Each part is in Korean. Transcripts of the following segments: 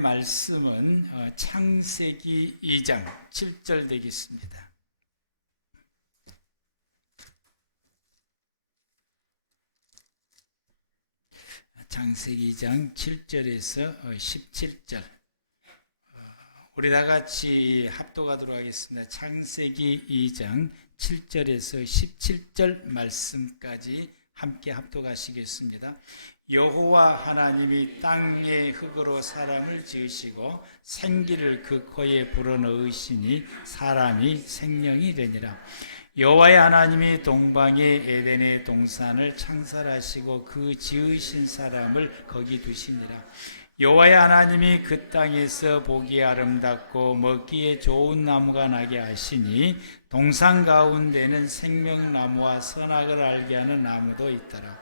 말씀은 창세기 2장 7절 되겠습니다. 창세기 2장 7절에서 17절 우리 다 같이 합독하도록 하겠습니다. 창세기 2장 7절에서 17절 말씀까지 함께 합독하시겠습니다. 여호와 하나님이 땅의 흙으로 사람을 지으시고 생기를 그 코에 불어넣으시니 사람이 생명이 되니라. 여호와의 하나님이 동방의 에덴의 동산을 창설하시고 그 지으신 사람을 거기 두시니라. 여호와의 하나님이 그 땅에서 보기에 아름답고 먹기에 좋은 나무가 나게 하시니 동산 가운데는 생명나무와 선악을 알게 하는 나무도 있더라.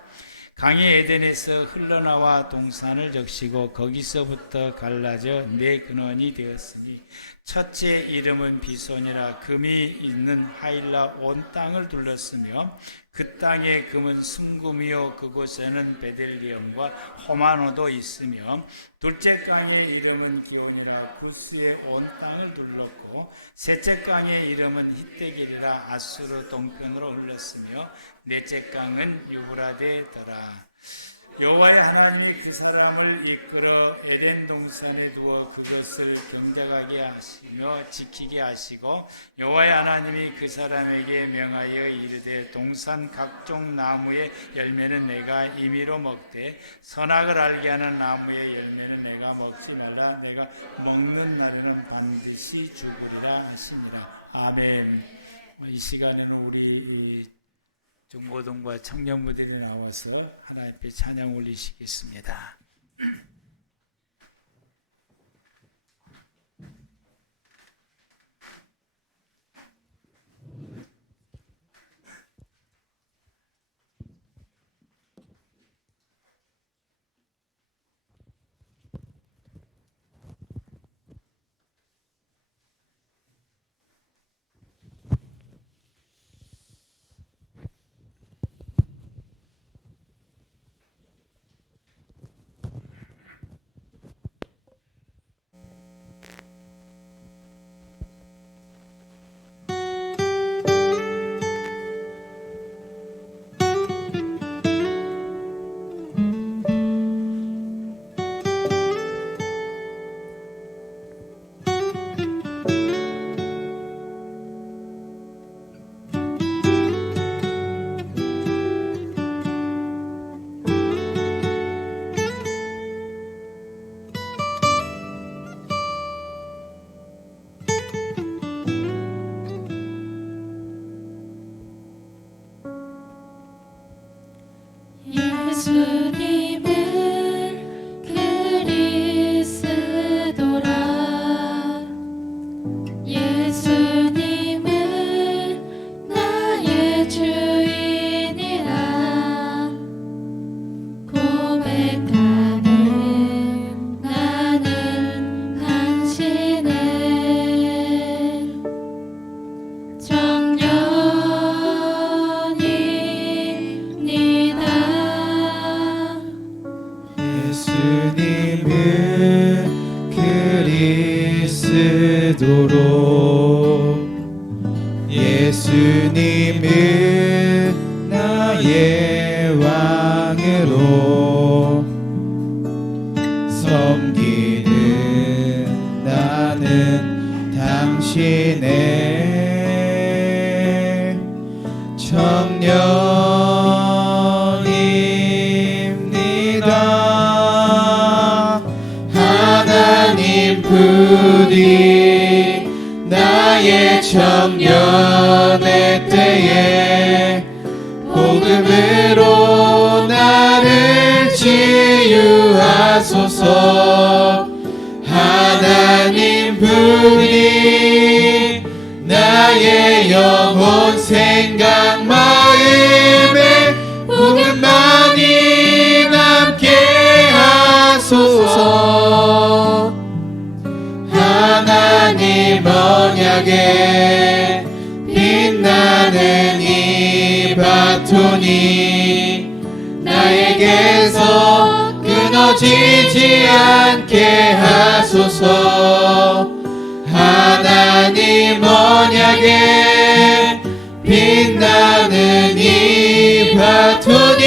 강이 에덴에서 흘러나와 동산을 적시고 거기서부터 갈라져 네 근원이 되었으니 첫째 이름은 비손이라. 금이 있는 하일라 온 땅을 둘렀으며 그 땅의 금은 순금이요 그곳에는 베델리엄과 호마노도 있으며 둘째 강의 이름은 기온이라. 구스의 온 땅을 둘렀고 셋째 강의 이름은 히데겔이라. 아수르 동편으로 흘렀으며 넷째 강은 유브라데더라. 여호와의 하나님이 그 사람을 이끌어 에덴 동산에 두어 그것을 경작하게 하시며 지키게 하시고 여호와의 하나님이 그 사람에게 명하여 이르되 동산 각종 나무의 열매는 내가 임의로 먹되 선악을 알게 하는 나무의 열매는 내가 먹지 말라. 내가 먹는 날에는 반드시 죽으리라 하시니라. 아멘. 이 시간에는 우리 중고등부와 청년부들이 나와서 하나님 앞에 찬양 올리시겠습니다. 예수님은 그리스도라. 예수님은 나의 주인이라. 고백하는 나는 당신을 정령입니다. 예수님은 그리스도로. 예수님은 나의 왕으로. 섬기는 나는 당신의 청년입니다. 하나님 부디 나의 청년의 때에 복음으로 나를 치유하소서. 하나님 부디 나의 영혼 생각 마음에 복음만이 남게 하소서. 하나님 언약에 빛나는 이 바톤이 나에게서 끊어 끊어지지 않게 하소서. 하나님 언약에 빛나는 이 바톤이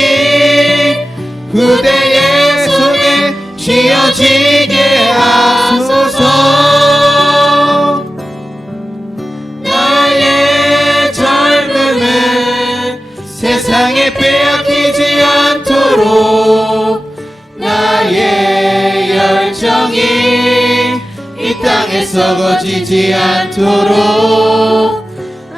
후대의 손에 쥐어지게 하소서. 나의 젊음을 세상에 빼앗기지 않도록 나의 열정이 이 땅에 썩어지지 않도록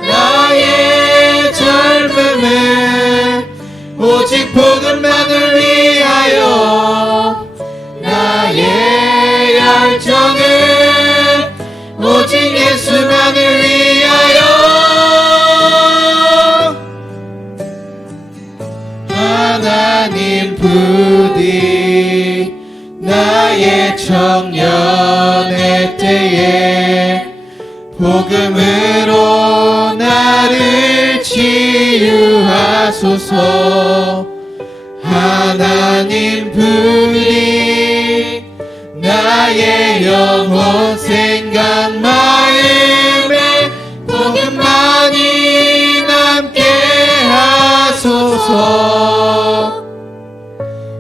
나의 젊음을 오직 복음만을 위하여 나의 열정을 오직 예수만을 위하여 하나님 부디 나의 청년의 때에 복음으로 나를 치유하소서. 하나님 부디 나의 영혼 생각 마음에 복음만이 남게 하소서.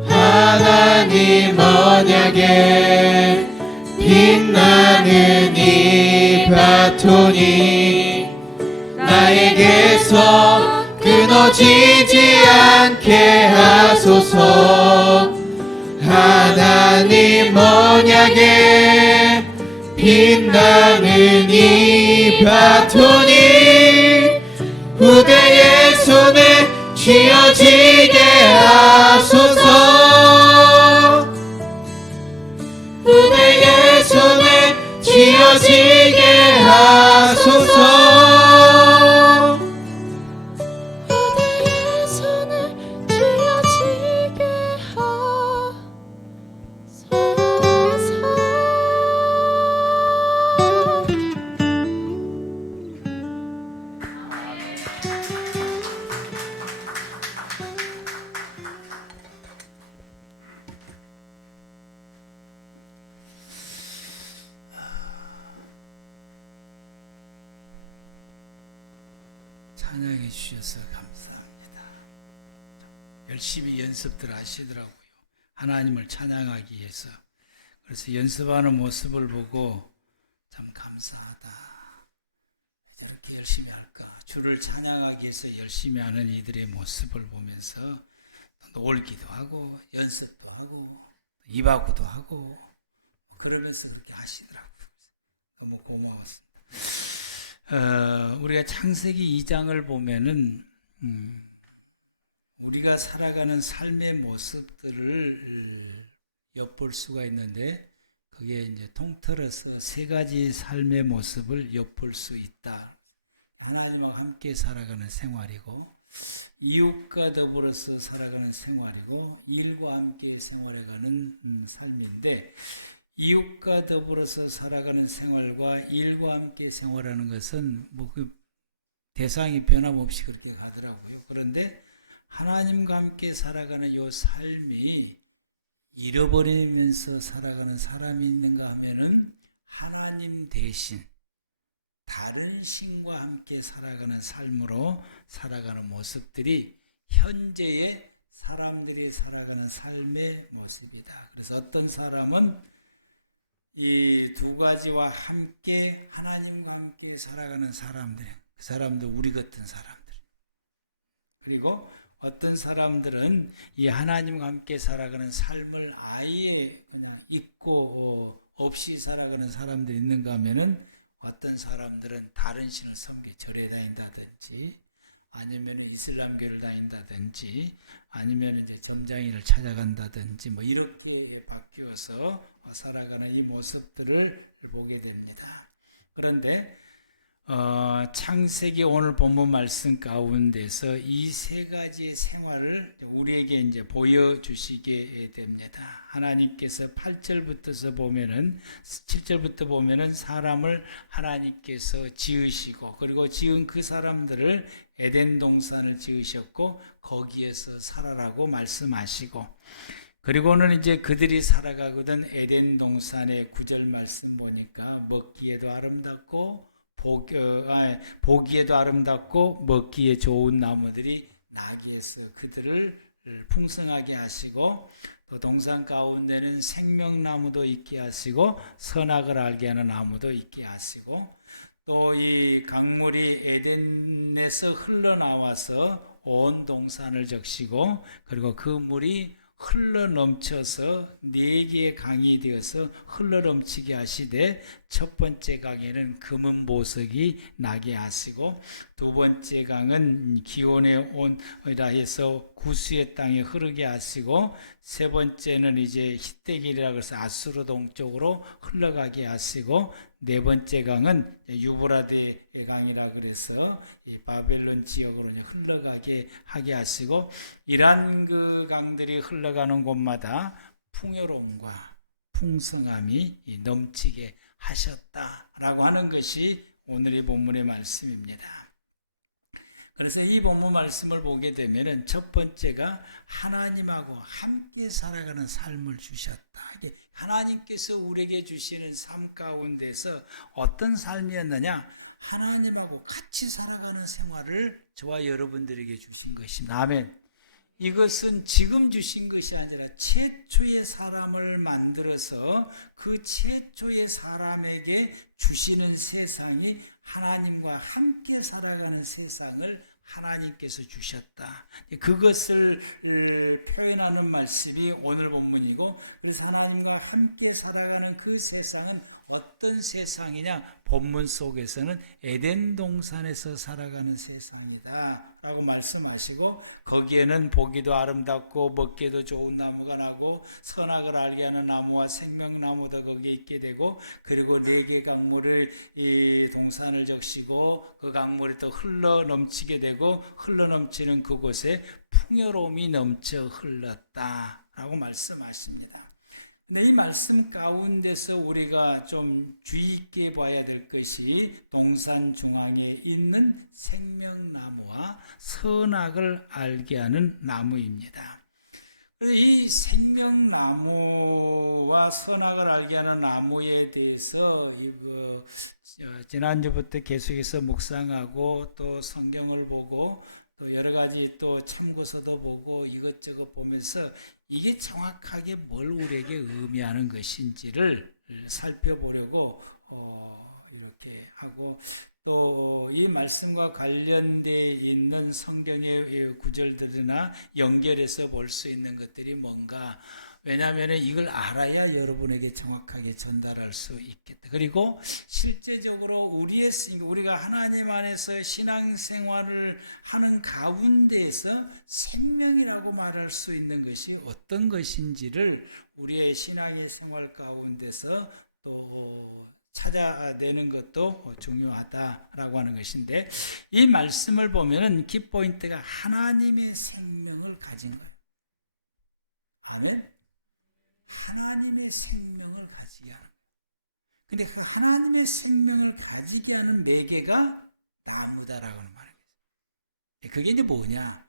하나님 언약에 빛나는 이 바톤이 나에게서 끊어지지 않게 하소서. 하나님 언약에 빛나는 이 바톤이 후대의 손에 쥐어지게 하소서. 후대의 손에 쥐어지게 하소서. 그대의 손을 쥐어지게 하소서. 찬양해 주셔서 감사합니다. 열심히 연습들 하시더라고요. 하나님을 찬양하기 위해서. 그래서 연습하는 모습을 보고 참 감사하다. 왜 저렇게 열심히 할까? 주를 찬양하기 위해서 열심히 하는 이들의 모습을 보면서 놀기도 하고 연습도 하고 입하고도 하고 그러면서 그렇게 하시더라고요. 너무 고마웠습니다. 우리가 창세기 2장을 보면은 우리가 살아가는 삶의 모습들을 엿볼 수가 있는데 그게 이제 통틀어서 세 가지 삶의 모습을 엿볼 수 있다. 하나님과 함께 살아가는 생활이고 이웃과 더불어서 살아가는 생활이고 일과 함께 생활해가는 삶인데 이웃과 더불어서 살아가는 생활과 일과 함께 생활하는 것은 그 대상이 변함없이 그렇게 가더라고요. 그런데 하나님과 함께 살아가는 이 삶이 잃어버리면서 살아가는 사람이 있는가 하면은 하나님 대신 다른 신과 함께 살아가는 삶으로 살아가는 모습들이 현재의 사람들이 살아가는 삶의 모습이다. 그래서 어떤 사람은 이 두 가지와 함께 하나님과 함께 살아가는 사람들, 그 사람도 우리 같은 사람들. 그리고 어떤 사람들은 이 하나님과 함께 살아가는 삶을 아예 그냥 잊고 없이 살아가는 사람들이 있는가 하면은 어떤 사람들은 다른 신을 섬기 절에 다닌다든지 아니면 이슬람교를 다닌다든지 아니면 이제 점장이를 찾아간다든지 뭐 이렇게 바뀌어서 살아가는 이 모습들을 보게 됩니다. 그런데 창세기 오늘 본문 말씀 가운데서 이 세 가지의 생활을 우리에게 이제 보여주시게 됩니다. 하나님께서 8절부터서 보면은 7절부터 보면은 사람을 하나님께서 지으시고 그리고 지은 그 사람들을 에덴 동산을 지으셨고 거기에서 살아라고 말씀하시고 그리고는 이제 그들이 살아가거든 에덴 동산의 9절 말씀 보니까 먹기에도 아름답고 보기에도 아름답고 먹기에 좋은 나무들이 나기에서 그들을 풍성하게 하시고 또 동산 가운데는 생명나무도 있게 하시고 선악을 알게 하는 나무도 있게 하시고 또 이 강물이 에덴에서 흘러나와서 온 동산을 적시고 그리고 그 물이 흘러 넘쳐서 4개의 강이 되어서 흘러 넘치게 하시되 첫 번째 강에는 금은 보석이 나게 하시고 두 번째 강은 기온의 온이라 해서 구수의 땅에 흐르게 하시고 세 번째는 이제 히데길이라 그래서 아수르 동쪽으로 흘러가게 하시고 네 번째 강은 유브라데의 강이라 그래서 이 바벨론 지역으로 흘러가게 하게 하시고 이러한 그 강들이 흘러가는 곳마다 풍요로움과 풍성함이 넘치게 하셨다라고 하는 것이 오늘의 본문의 말씀입니다. 그래서 이 본문 말씀을 보게 되면은 첫 번째가 하나님하고 함께 살아가는 삶을 주셨다. 하나님께서 우리에게 주시는 삶 가운데서 어떤 삶이었느냐? 하나님하고 같이 살아가는 생활을 저와 여러분들에게 주신 것입니다. 아멘. 이것은 지금 주신 것이 아니라 최초의 사람을 만들어서 그 최초의 사람에게 주시는 세상이 하나님과 함께 살아가는 세상을 하나님께서 주셨다. 그것을 표현하는 말씀이 오늘 본문이고 그래서 하나님과 함께 살아가는 그 세상은 어떤 세상이냐? 본문 속에서는 에덴 동산에서 살아가는 세상이다 라고 말씀하시고 거기에는 보기도 아름답고 먹기도 좋은 나무가 나고 선악을 알게 하는 나무와 생명나무도 거기에 있게 되고 그리고 4개 강물을 이 동산을 적시고 그 강물이 또 흘러 넘치게 되고 흘러 넘치는 그곳에 풍요로움이 넘쳐 흘렀다 라고 말씀하십니다. 근데 이 말씀 가운데서 우리가 좀 주의 있게 봐야 될 것이 동산 중앙에 있는 생명나무와 선악을 알게 하는 나무입니다. 이 생명나무와 선악을 알게 하는 나무에 대해서 지난주부터 계속해서 묵상하고 또 성경을 보고 또 여러 가지 또 참고서도 보고 이것저것 보면서 이게 정확하게 뭘 우리에게 의미하는 것인지를 살펴보려고 이렇게 하고 또 이 말씀과 관련되어 있는 성경의 구절들이나 연결해서 볼 수 있는 것들이 뭔가 왜냐하면 이걸 알아야 여러분에게 정확하게 전달할 수 있겠다. 그리고 실제적으로 우리가 하나님 안에서 신앙생활을 하는 가운데에서 생명이라고 말할 수 있는 것이 어떤 것인지를 우리의 신앙의 생활 가운데서 또 찾아내는 것도 중요하다라고 하는 것인데 이 말씀을 보면은 키포인트가 하나님의 생명을 가진 거예요. 아멘. 하나님의 생명을 가지게 하는 거예요. 근데 그 하나님의 생명을 가지게 하는 매개가 나무다라고 하는 말입니다. 그게 이제 뭐냐?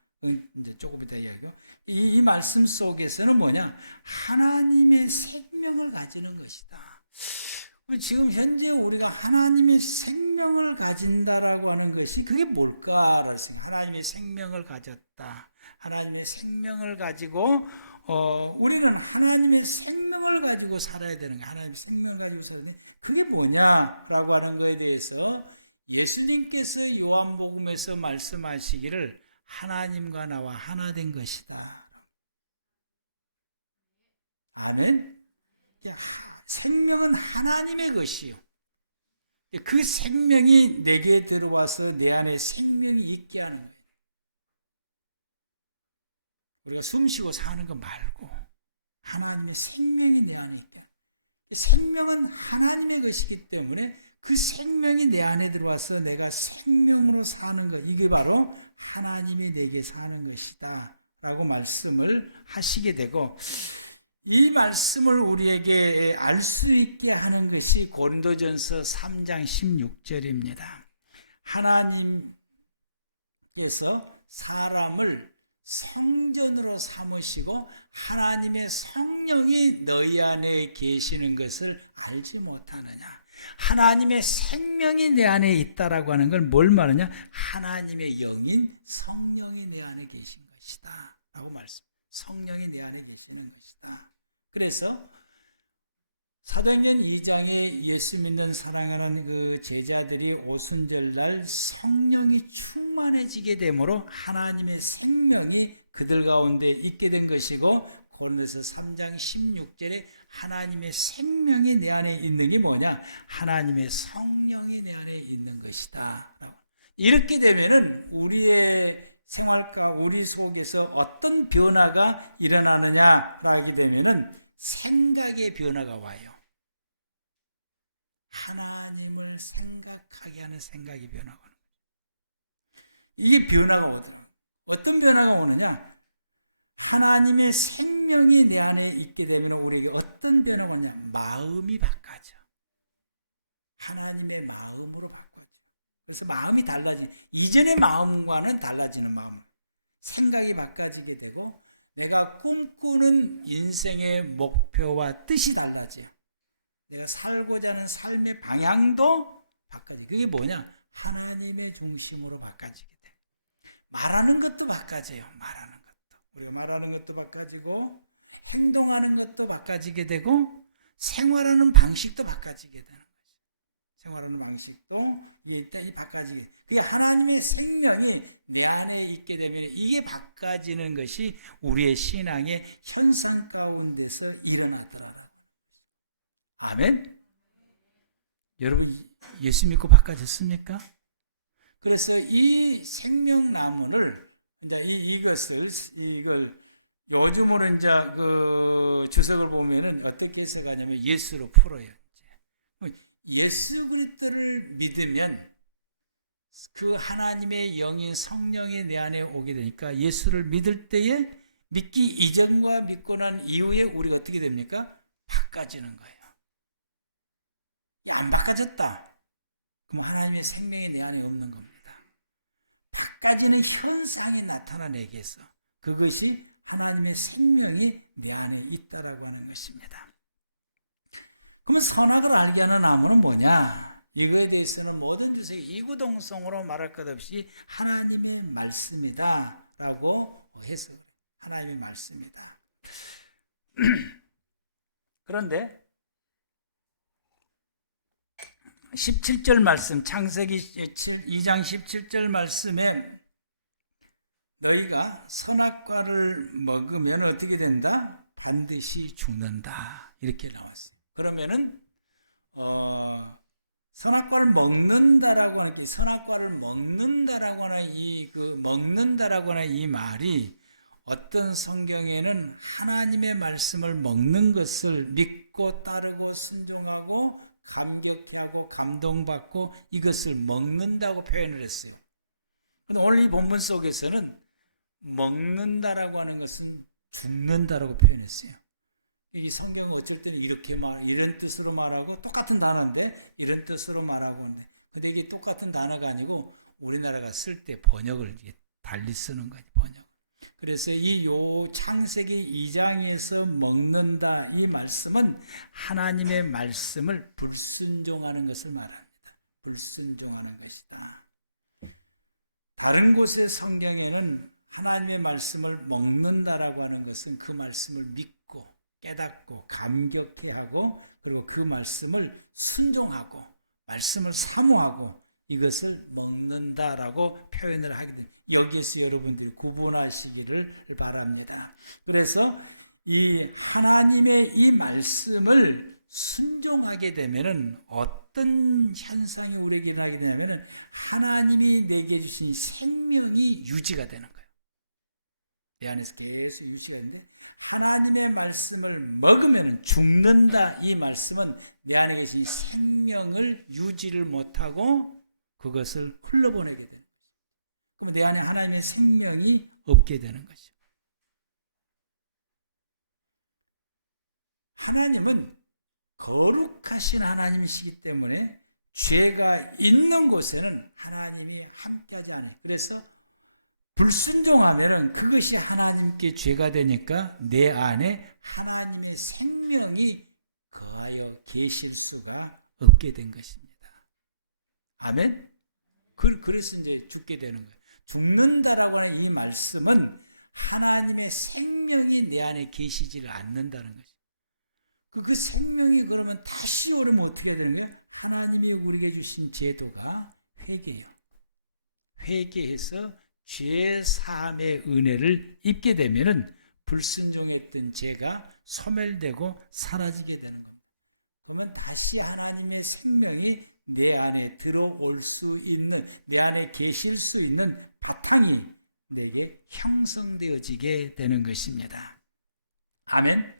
이제 조금 이따 이야기고 이 말씀 속에서는 뭐냐? 하나님의 생명을 가지는 것이다. 지금 현재 우리가 하나님의 생명을 가진다라고 하는 것이 그게 뭘까라는 생각. 하나님의 생명을 가졌다. 하나님의 생명을 가지고 우리는 하나님의 생명을 가지고 살아야 되는 거야. 하나님의 생명을 가지고 살아야 되는 그게 뭐냐라고 하는 것에 대해서 예수님께서 요한복음에서 말씀하시기를 하나님과 나와 하나 된 것이다. 아멘. 생명은 하나님의 것이요. 그 생명이 내게 들어와서 내 안에 생명이 있게 하는 거예요. 우리가 숨 쉬고 사는 거 말고 하나님의 생명이 내 안에 있게 하는 거예요. 생명은 하나님의 것이기 때문에 그 생명이 내 안에 들어와서 내가 생명으로 사는 것, 이게 바로 하나님이 내게 사는 것이다 라고 말씀을 하시게 되고 이 말씀을 우리에게 알 수 있게 하는 것이 고린도전서 3장 16절입니다. 하나님께서 사람을 성전으로 삼으시고 하나님의 성령이 너희 안에 계시는 것을 알지 못하느냐. 하나님의 생명이 내 안에 있다라고 하는 걸 뭘 말하냐? 하나님의 영인 성령이 내 안에 계신 것이다 라고 말씀. 성령이 내 안에 계시는 것이다. 그래서 사도행전 2장에 예수 믿는 사랑하는 그 제자들이 오순절날 성령이 충만해지게 되므로 하나님의 생명이 그들 가운데 있게 된 것이고, 고린도서 3장 16절에 하나님의 생명이 내 안에 있는 게 뭐냐? 하나님의 성령이 내 안에 있는 것이다 라고. 이렇게 되면은 우리의 생활과 우리 속에서 어떤 변화가 일어나느냐라고 하게 되면은 생각의 변화가 와요. 하나님을 생각하게 하는 생각이 변화가 오는 거예요. 이게 변화가 오더라고요. 어떤 변화가 오느냐? 하나님의 생명이 내 안에 있게 되면 우리에게 어떤 변화가 오느냐? 마음이 바꿔져. 하나님의 마음으로 바꿔져. 그래서 마음이 달라지는, 이전의 마음과는 달라지는 마음. 생각이 바꿔지게 되고 내가 꿈꾸는 인생의 목표와 뜻이 달라져요. 내가 살고자 하는 삶의 방향도 바꿔지고, 그게 뭐냐? 하나님의 중심으로 바꿔지게 돼. 말하는 것도 바꿔져요. 말하는 것도. 우리가 말하는 것도 바꿔지고 행동하는 것도 바꿔지게 되고 생활하는 방식도 바꿔지게 되는 거죠. 생활하는 방식도 이게 바꿔지게. 그게 하나님의 생명이 내 안에 있게 되면 이게 바꿔지는 것이 우리의 신앙의 현상 가운데서 일어나더라라고. 아멘? 여러분 예수 믿고 바꿔졌습니까? 그래서 이 생명나무를 이제 이걸 요즘으로 이제 그 주석을 보면은 어떻게 해석하냐면 예수로 풀어요. 예수 그리스도를 믿으면 그 하나님의 영인 성령이 내 안에 오게 되니까 예수를 믿을 때에 믿기 이전과 믿고 난 이후에 우리가 어떻게 됩니까? 바꿔지는 거예요. 안 바꿔졌다. 그럼 하나님의 생명이 내 안에 없는 겁니다. 바꿔지는 현상이 나타나내게 해서 그것이 하나님의 생명이 내 안에 있다라고 하는 것입니다. 그러면 선악을 알게 하는 나무는 뭐냐? 이거에 대해서는 모든 주석이 이구동성으로 말할 것 없이 하나님의 말씀이다 라고 해석을 해요. 하나님의 말씀이다. 그런데 17절 말씀, 창세기 2장 17절 말씀에 너희가 선악과를 먹으면 어떻게 된다? 반드시 죽는다. 이렇게 나왔어요. 그러면은 선악과를 먹는다라고 하는 게, 선악과를 먹는다라고 하는 먹는다라고 하는 이 말이 어떤 성경에는 하나님의 말씀을 먹는 것을 믿고 따르고 순종하고 감격해하고 감동받고 이것을 먹는다고 표현을 했어요. 그런데 오늘 이 본문 속에서는 먹는다라고 하는 것은 죽는다라고 표현했어요. 이 성경은 어쩔 때는 이런 뜻으로 말하고 똑같은 단어인데 이런 뜻으로 말하고 하는데, 근데 이게 똑같은 단어가 아니고 우리나라가 쓸 때 번역을 달리 쓰는 거예요. 번역. 그래서 이 창세기 2장에서 먹는다 이 말씀은 하나님의 말씀을 불순종하는 것을 말합니다. 불순종하는 것이다. 다른 곳의 성경에는 하나님의 말씀을 먹는다라고 하는 것은 그 말씀을 믿고 깨닫고 감격해하고 그리고 그 말씀을 순종하고 말씀을 사모하고 이것을 먹는다라고 표현을 하게 됩니다. 여기에서 여러분들이 구분하시기를 바랍니다. 그래서 이 하나님의 이 말씀을 순종하게 되면은 어떤 현상이 우리에게 일어나게 되냐면은 하나님이 내게 주신 생명이 유지가 되는 거예요. 내 안에서 계속 유지가 되는데, 하나님의 말씀을 먹으면은 죽는다 이 말씀은 내 안에 계신 생명을 유지를 못하고 그것을 흘러보내게 되는 거죠. 그러면 내 안에 하나님의 생명이 없게 되는 거죠. 하나님은 거룩하신 하나님이시기 때문에 죄가 있는 곳에는 하나님이 함께하지 않아요. 그래서 불순종하면은 그것이 하나님께 죄가 되니까 내 안에 하나님의 생명이 거하여 계실 수가 없게 된 것입니다. 아멘? 그래서 이제 죽게 되는 거예요. 죽는다라고 하는 이 말씀은 하나님의 생명이 내 안에 계시지를 않는다는 거죠. 그 생명이 그러면 다시 오려면 어떻게 해야 되는 거예요? 하나님이 우리에게 주신 제도가 회개예요. 회개해서 죄 사함의 은혜를 입게 되면은 불순종했던 죄가 소멸되고 사라지게 되는 겁니다. 그러면 다시 하나님의 생명이 내 안에 들어올 수 있는, 내 안에 계실 수 있는 바탕이 내게 형성되어지게 되는 것입니다. 아멘.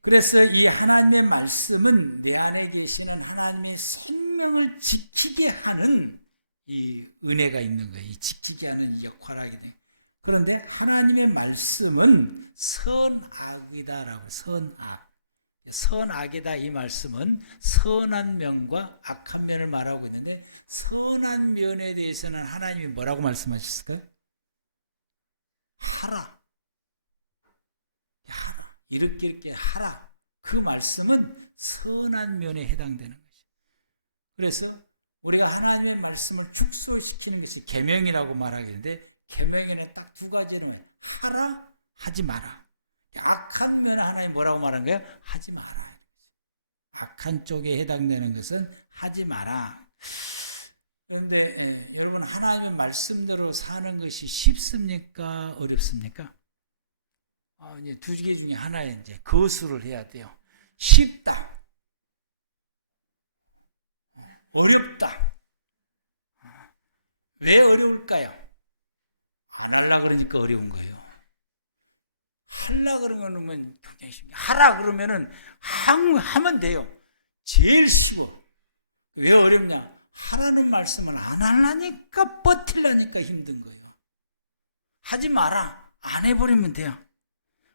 그래서 이 하나님의 말씀은 내 안에 계시는 하나님의 생명을 지키게 하는 이 은혜가 있는 거예요. 이 지키게 하는 이 역할을 하게 돼요. 그런데 하나님의 말씀은 선악이다라고, 선악이다 이 말씀은 선한 면과 악한 면을 말하고 있는데, 선한 면에 대해서는 하나님이 뭐라고 말씀하셨을까요? 하라. 이렇게 하라. 그 말씀은 선한 면에 해당되는 것이죠. 그래서 우리가 하나님의 말씀을 축소시키는 것이 계명이라고 말하겠는데, 계명에는 딱 두 가지는 하라, 하지 마라. 악한 면에 하나님 뭐라고 말한 거예요? 하지 마라. 악한 쪽에 해당되는 것은 하지 마라. 그런데 여러분, 하나님의 말씀대로 사는 것이 쉽습니까? 어렵습니까? 이제 두 개 중에 하나에 이제 거수를 해야 돼요. 쉽다. 어렵다. 왜 어려울까요? 안 하려고 그러니까 어려운 거예요. 하려고 그러면 굉장히 쉬운 게, 하라 그러면은 하면 돼요. 제일 쉬워. 왜 어렵냐? 하라는 말씀을 안 하려니까, 버틸라니까 힘든 거예요. 하지 마라. 안 해버리면 돼요.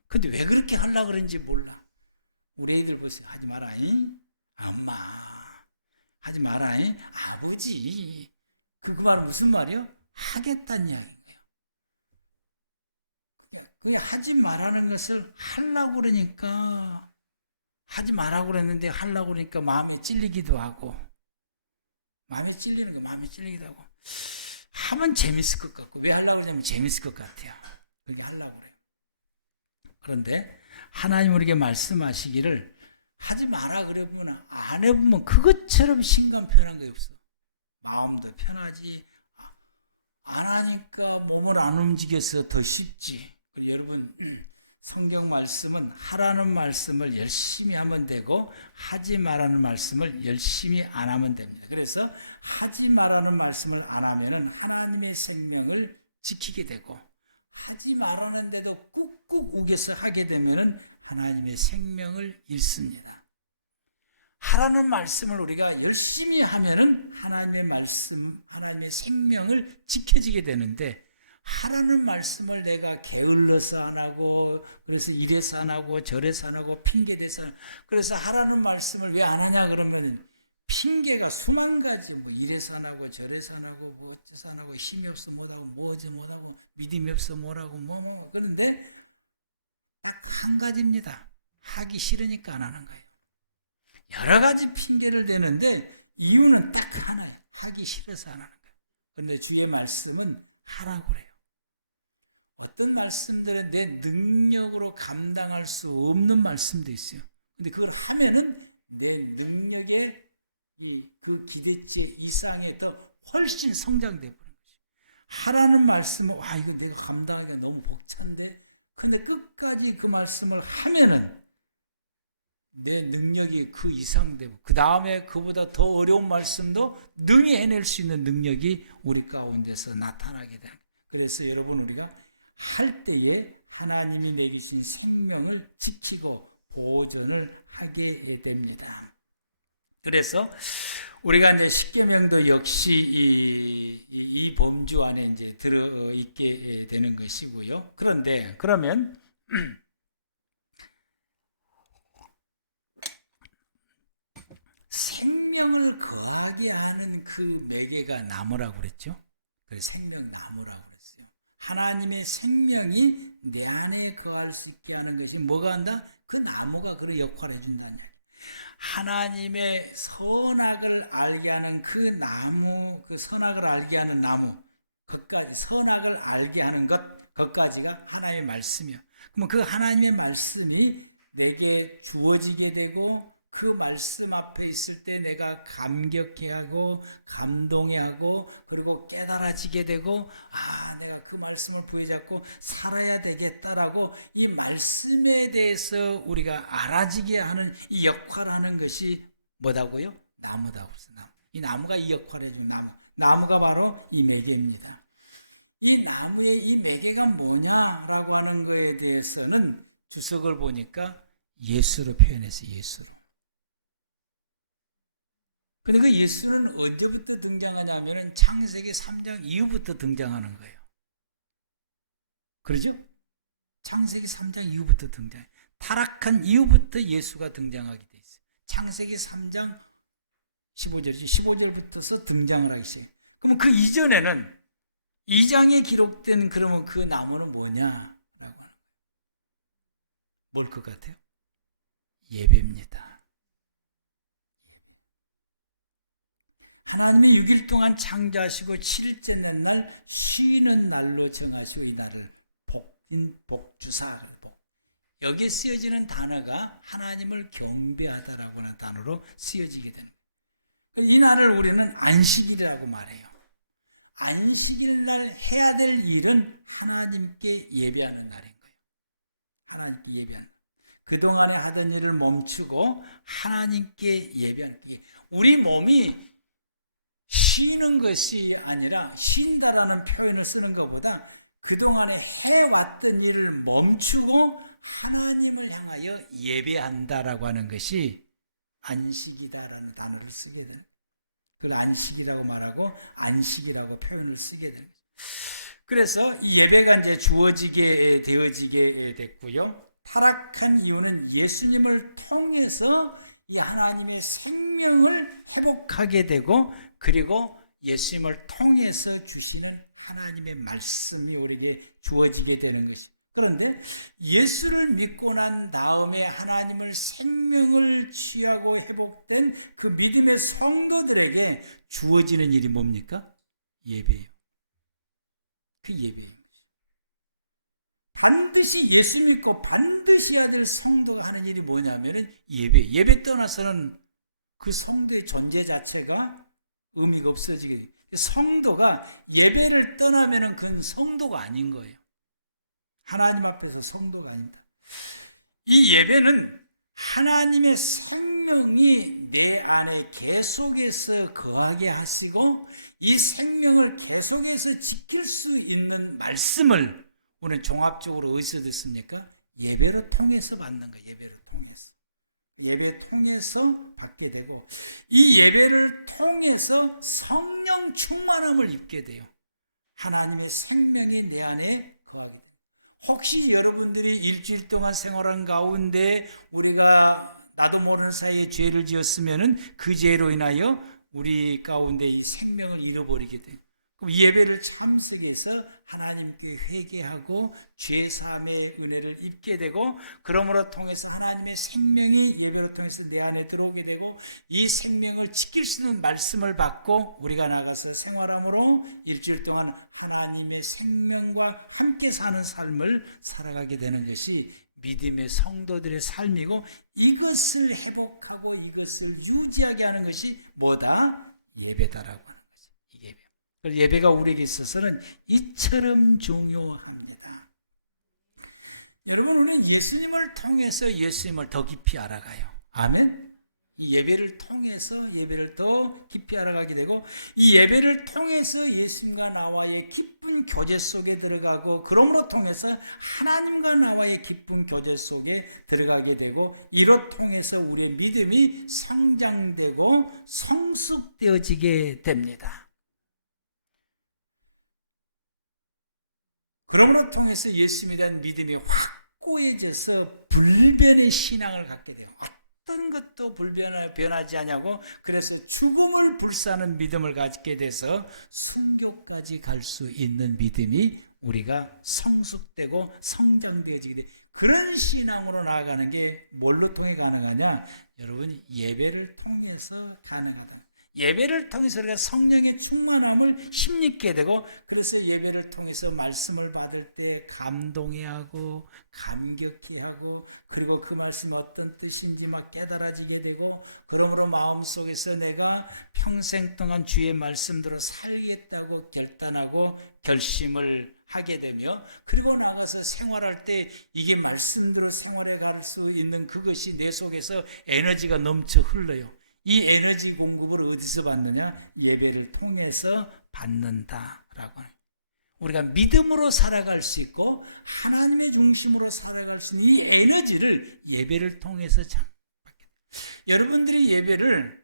근데 왜 그렇게 하려고 그런지 몰라. 우리 애들 보세요. 하지 마라. 엄마. 하지 마라. 아버지. 그 말은 무슨 말이요? 하겠다는 이야기인 거예요. 그게 하지 말라는 것을 하려고 그러니까, 하지 말라고 그랬는데 하려고 그러니까 마음에 찔리기도 하고, 마음에 찔리는 거 마음에 찔리기도 하고, 하면 재밌을 것 같고, 왜 하려고 그러냐면 재밌을 것 같아요. 그렇게 하려고 그래요. 그런데 하나님 우리에게 말씀하시기를 하지 마라 그래보면 안 해보면 그것처럼 심감 편한 거 없어. 마음도 편하지, 안 하니까 몸을 안 움직여서 더 쉽지. 그리고 여러분, 성경 말씀은 하라는 말씀을 열심히 하면 되고 하지 말라는 말씀을 열심히 안 하면 됩니다. 그래서 하지 말라는 말씀을 안 하면은 하나님의 생명을 지키게 되고, 하지 말라는데도 꾹꾹 우겨서 하게 되면은 하나님의 생명을 잃습니다. 하라는 말씀을 우리가 열심히 하면은 하나님의 말씀, 하나님의 생명을 지켜지게 되는데, 하라는 말씀을 내가 게을러서 안 하고, 그래서 이래서 안 하고 저래서 안 하고 핑계대서 안 하고, 그래서 하라는 말씀을 왜 안 하냐 그러면 핑계가 수만 가지, 뭐 이래서 안 하고 저래서 안 하고 뭐 어째서 안 하고 힘이 없어 못하고 뭐지 못하고 믿음이 없어 뭐라고 그런데 딱 한 가지입니다. 하기 싫으니까 안 하는 거예요. 여러 가지 핑계를 대는데 이유는 딱 하나예요. 하기 싫어서 안 하는 거예요. 그런데 주의 말씀은 하라고 그래요. 어떤 말씀들은 내 능력으로 감당할 수 없는 말씀도 있어요. 근데 그걸 하면은 내 능력의 그 기대치 이상의 더 훨씬 성장되어 버린 거죠. 하라는 말씀은 이거 내가 감당하기가 너무 벅찬데, 근데 끝까지 그 말씀을 하면은 내 능력이 그 이상 되고, 그 다음에 그보다 더 어려운 말씀도 능히 해낼 수 있는 능력이 우리 가운데서 나타나게 되는 거예요. 그래서 여러분, 우리가 할 때에 하나님이 내게 주신 생명을 지키고 보존을 하게 됩니다. 그래서 우리가 이제 십계명도 역시 이 범주 안에 이제 들어 있게 되는 것이고요. 그런데 그러면 생명을 거하게 하는 그 매개가 나무라고 그랬죠. 그래서 생명나무라고 그랬어요. 하나님의 생명이 내 안에 거할 수 있게 하는 것이 뭐가 한다? 그 나무가 그런 역할을 해준다는 이야기. 하나님의 선악을 알게 하는 그 나무, 그 선악을 알게 하는 나무, 그것까지, 선악을 알게 하는 그것까지가 하나님의 말씀이에요. 그러면 그 하나님의 말씀이 내게 주어지게 되고, 그 말씀 앞에 있을 때 내가 감격해하고 감동해하고 그리고 깨달아지게 되고, 내가 그 말씀을 부여잡고 살아야 되겠다라고 이 말씀에 대해서 우리가 알아지게 하는 이 역할을 하는 것이 뭐다고요? 나무다고. 이 나무가 이 역할을 해주는 나무가 바로 이 매개입니다. 이 나무의 이 매개가 뭐냐라고 하는 거에 대해서는 주석을 보니까 예수로 표현했어요. 예수로. 근데 그 예수는 언제부터 등장하냐면은 창세기 3장 이후부터 등장하는 거예요. 그러죠? 창세기 3장 이후부터 등장해요. 타락한 이후부터 예수가 등장하게 돼 있어요. 창세기 3장 15절이죠. 15절부터서 등장을 하기 시작해요. 그러면 그 이전에는 2장에 기록된 그러면 그 나무는 뭐냐라고 하는 거예요. 뭘 것 같아요? 예배입니다. 하나님이 6일 동안 창조하시고 7일째 낸 날 쉬는 날로 정하시고 이 날을 복주사, 여기에 쓰여지는 단어가 하나님을 경배하다라고 하는 단어로 쓰여지게 되는 거예요. 이 날을 우리는 안식일이라고 말해요. 안식일 날 해야 될 일은 하나님께 예배하는 날인 거예요. 하나님께 예배하는 날. 그동안에 하던 일을 멈추고 하나님께 예배하는 거예요. 우리 몸이 쉬는 것이 아니라, 쉰다라는 표현을 쓰는 것보다 그동안에 해왔던 일을 멈추고 하나님을 향하여 예배한다라고 하는 것이 안식이다라는 단어를 쓰게 되는 거예요. 그걸 안식이라고 말하고 안식이라고 표현을 쓰게 되는 거예요. 그래서 이 예배가 이제 주어지게 되어지게 됐고요. 타락한 이유는 예수님을 통해서 이 하나님의 생명을 회복하게 되고, 그리고 예수님을 통해서 주시는 하나님의 말씀이 우리에게 주어지게 되는 것이. 그런데 예수를 믿고 난 다음에 하나님을 생명을 취하고 회복된 그 믿음의 성도들에게 주어지는 일이 뭡니까? 예배예요. 그 예배인 것이죠. 반드시 예수 믿고 반드시 해야 될 성도가 하는 일이 뭐냐면은 예배 떠나서는 그 성도의 존재 자체가 의미가 없어지게 돼요. 성도가 예배를 떠나면은 그건 성도가 아닌 거예요. 하나님 앞에서 성도가 아닙니다. 이 예배는 하나님의 생명이 내 안에 계속해서 거하게 하시고, 이 생명을 계속해서 지킬 수 있는 말씀을 우리는 종합적으로 어디서 듣습니까? 예배로 통해서 받는 거예요. 예배로 통해서. 예배 통해서 받게 되고, 이 예배를 통해서 성령 충만함을 입게 돼요. 하나님의 생명이 내 안에 거하게 돼요. 혹시 여러분들이 일주일 동안 생활한 가운데 우리가 나도 모르는 사이에 죄를 지었으면은 그 죄로 인하여 우리 가운데 이 생명을 잃어버리게 돼요. 그럼 예배를 참석해서 하나님께 회개하고 죄사함의 은혜를 입게 되고, 그러므로 통해서 하나님의 생명이 예배로 통해서 내 안에 들어오게 되고, 이 생명을 지킬 수 있는 말씀을 받고 우리가 나가서 생활함으로 일주일 동안 하나님의 생명과 함께 사는 삶을 살아가게 되는 것이 믿음의 성도들의 삶이고, 이것을 회복하고 이것을 유지하게 하는 것이 뭐다? 예배다라고 하는 거지. 이게 예배. 예배가 우리에게 있어서는 이처럼 중요합니다. 여러분, 우리는 예수님을 통해서 예수님을 더 깊이 알아가요. 아멘? 이 예배를 통해서 예배를 더 깊이 알아가게 되고, 이 예배를 통해서 예수님과 나와의 깊은 교제 속에 들어가고, 그러므로 통해서 하나님과 나와의 깊은 교제 속에 들어가게 되고, 이로 통해서 우리의 믿음이 성장되고 성숙되어지게 됩니다. 그러므로 통해서 예수님에 대한 믿음이 확고해져서 불변의 신앙을 갖게 돼요. 어떤 것도 변하지 않냐고, 그래서 죽음을 불사하는 믿음을 가지게 돼서 순교까지 갈 수 있는 믿음이 우리가 성숙되고 성장되어지게 돼. 그런 신앙으로 나아가는 게 뭘로 통해 가능하냐? 여러분, 예배를 통해서 가능하다. 예배를 통해서 우리가 성령의 충만함을 힘입게 되고, 그래서 예배를 통해서 말씀을 받을 때 감동해하고 감격해하고, 그리고 그 말씀이 어떤 뜻인지 막 깨달아지게 되고, 그러므로 마음속에서 내가 평생 동안 주의 말씀대로 살겠다고 결단하고 결심을 하게 되며, 그리고 나가서 생활할 때 이게 말씀대로 생활해 갈 수 있는 그것이 내 속에서 에너지가 넘쳐 흘러요. 이 에너지 공급을 어디서 받느냐? 예배를 통해서 받는다라고 하는. 우리가 믿음으로 살아갈 수 있고 하나님의 중심으로 살아갈 수 있는 이 에너지를 예배를 통해서 받게 돼요. 여러분들이 예배를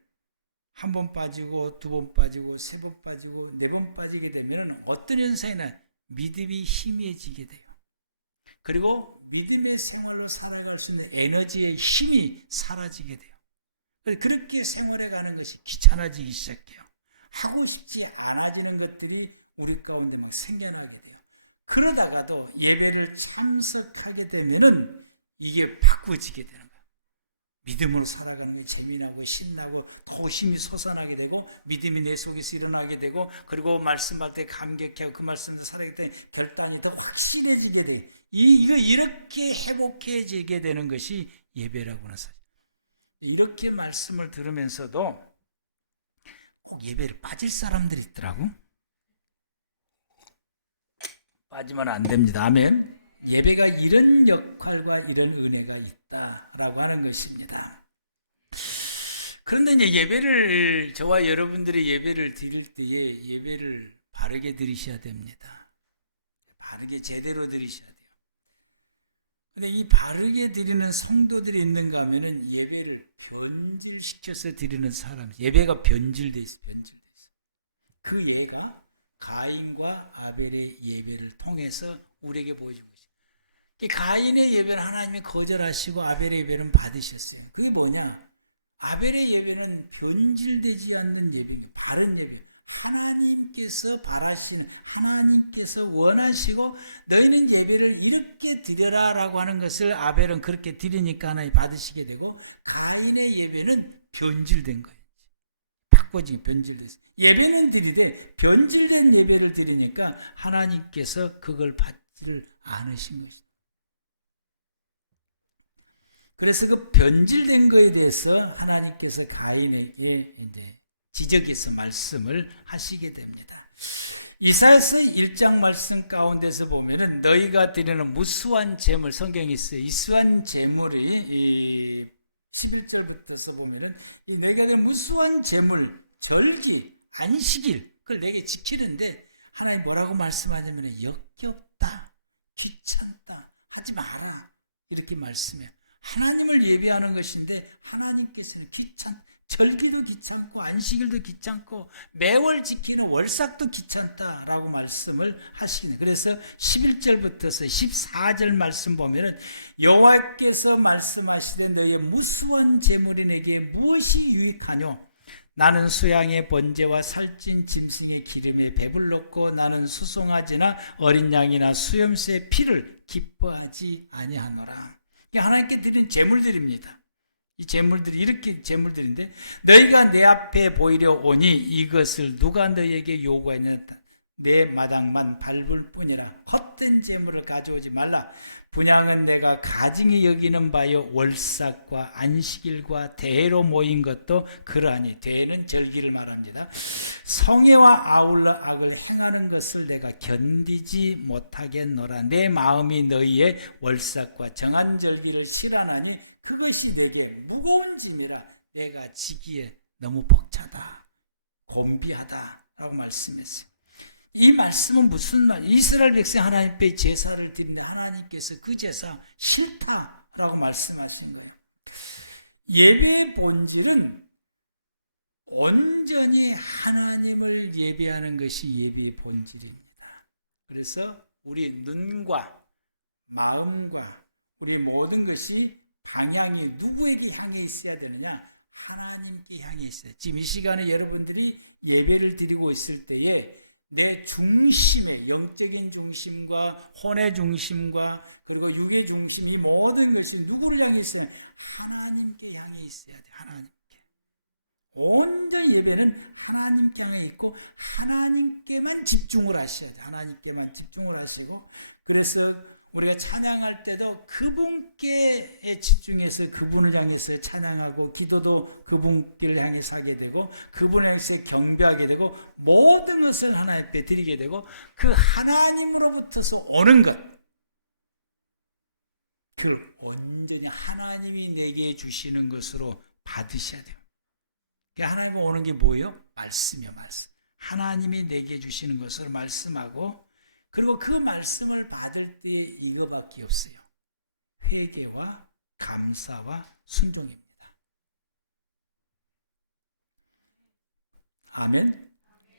한 번 빠지고 두 번 빠지고 세 번 빠지고 네 번 빠지게 되면 어떤 현상이 나요? 믿음이 희미해지게 돼요. 그리고 믿음의 생활로 살아갈 수 있는 에너지의 힘이 사라지게 돼요. 그렇게 생활해 가는 것이 귀찮아지기 시작해요. 하고 싶지 않아지는 것들이 우리 가운데 막 생겨나게 돼요. 그러다가도 예배를 참석하게 되면은 이게 바꾸어지게 되는 거예요. 믿음으로 살아가는 게 재미나고 신나고 더 힘이 솟아나게 되고, 믿음이 내 속에서 일어나게 되고, 그리고 말씀할 때 감격하고 그 말씀대로 살아가기 때문에 결단이 더 확실해지게 돼요. 이거 이렇게 회복해지게 되는 것이 예배라고 하는 사실. 이렇게 말씀을 들으면서도 꼭 예배를 빠질 사람들이 있더라고. 빠지면 안 됩니다. 아멘. 예배가 이런 역할과 이런 은혜가 있다라고 하는 것입니다. 그런데 이제 예배를, 저와 여러분들이 예배를 드릴 때에 예배를 바르게 드리셔야 됩니다. 바르게 제대로 드리셔야 돼요. 근데 이 바르게 드리는 성도들이 있는가 하면은 예배를 변질시켜서 드리는 사람, 예배가 변질돼 있어, 변질돼 있어. 그 예가 가인과 아벨의 예배를 통해서 우리에게 보여준 것이. 가인의 예배는 하나님이 거절하시고 아벨의 예배는 받으셨어요. 그게 뭐냐? 아벨의 예배는 변질되지 않는 예배인 거예요. 바른 예배예요. 하나님께서 바라시는, 하나님께서 원하시고 너희는 예배를 이렇게 드려라라고 하는 것을 아벨은 그렇게 드리니까 하나님 받으시게 되고, 가인의 예배는 변질된 거예요. 바꿔지게 변질됐어요. 예배는 드리되 변질된 예배를 드리니까 하나님께서 그걸 받지를 않으신 것이다. 그래서 그 변질된 거에 대해서 하나님께서 가인에게 이제 지적해서 말씀을 하시게 됩니다. 이사야서 1장 말씀 가운데서 보면은 너희가 드리는 무수한 제물, 성경이 있어요. 이 무수한 제물이 11절부터서 보면은 이 너희가 드리는 무수한 제물, 절기, 안식일, 그걸 내게 지키는데 하나님 뭐라고 말씀하냐면 역겹다, 귀찮다, 하지 마라, 이렇게 말씀해요. 하나님을 예배하는 것인데 하나님께서는 절기도 귀찮고 안식일도 귀찮고 매월 지키는 월삭도 귀찮다라고 말씀을 하시기는. 그래서 11절부터서 14절 말씀 보면은 여호와께서 말씀하시되 너희의 무수한 제물이 내게 무엇이 유익하뇨? 나는 수양의 번제와 살찐 짐승의 기름에 배불렀고 나는 수송아지나 어린 양이나 수염새의 피를 기뻐하지 아니하노라. 하나님께 드린 제물들입니다. 이 제물들이 이렇게 제물들인데 너희가 내 앞에 보이려 오니 이것을 누가 너희에게 요구하느냐? 내 마당만 밟을 뿐이라. 헛된 제물을 가져오지 말라. 분향은 내가 가증히 여기는 바요 월삭과 안식일과 대회로 모인 것도 그러하니, 대회는 절기를 말합니다. 성회와 아울러 악을 행하는 것을 내가 견디지 못하겠노라. 내 마음이 너희의 월삭과 정한 절기를 싫어하나니 그것이 내게 무거운 짐이라. 내가 지기에 너무 벅차다, 곤비하다라고 말씀했어요. 이 말씀은 무슨 말? 이스라엘 백성 하나님 앞에 제사를 드리는데 하나님께서 그 제사 싫다라고 말씀하신 거예요. 예배의 본질은 온전히 하나님을 예배하는 것이 예배의 본질입니다. 그래서 우리 눈과 마음과 우리 모든 것이 방향이 누구에게 향해 있어야 되느냐? 하나님께 향해 있어요. 지금 이 시간에 여러분들이 예배를 드리고 있을 때에 내 중심의 영적인 중심과 혼의 중심과 그리고 육의 중심, 이 모든 것이 누구를 향해 있어요? 하나님께 향해 있어야 돼. 하나님께. 온전히 예배는 하나님께 향해 있고 하나님께만 집중을 하셔야 돼. 하나님께만 집중을 하시고, 그래서 우리가 찬양할 때도 그분께 집중해서 그분을 향해서 찬양하고, 기도도 그분을 향해서 하게 되고, 그분을 향해서 경배하게 되고, 모든 것을 하나님 앞에 드리게 되고, 그 하나님으로부터서 오는 것, 그걸 온전히 하나님이 내게 주시는 것으로 받으셔야 돼요. 하나님 오는 게 뭐예요? 말씀이요, 말씀. 하나님이 내게 주시는 것으로 말씀하고, 그리고 그 말씀을 받을 때에 이거밖에 없어요. 회개와 감사와 순종입니다. 아멘.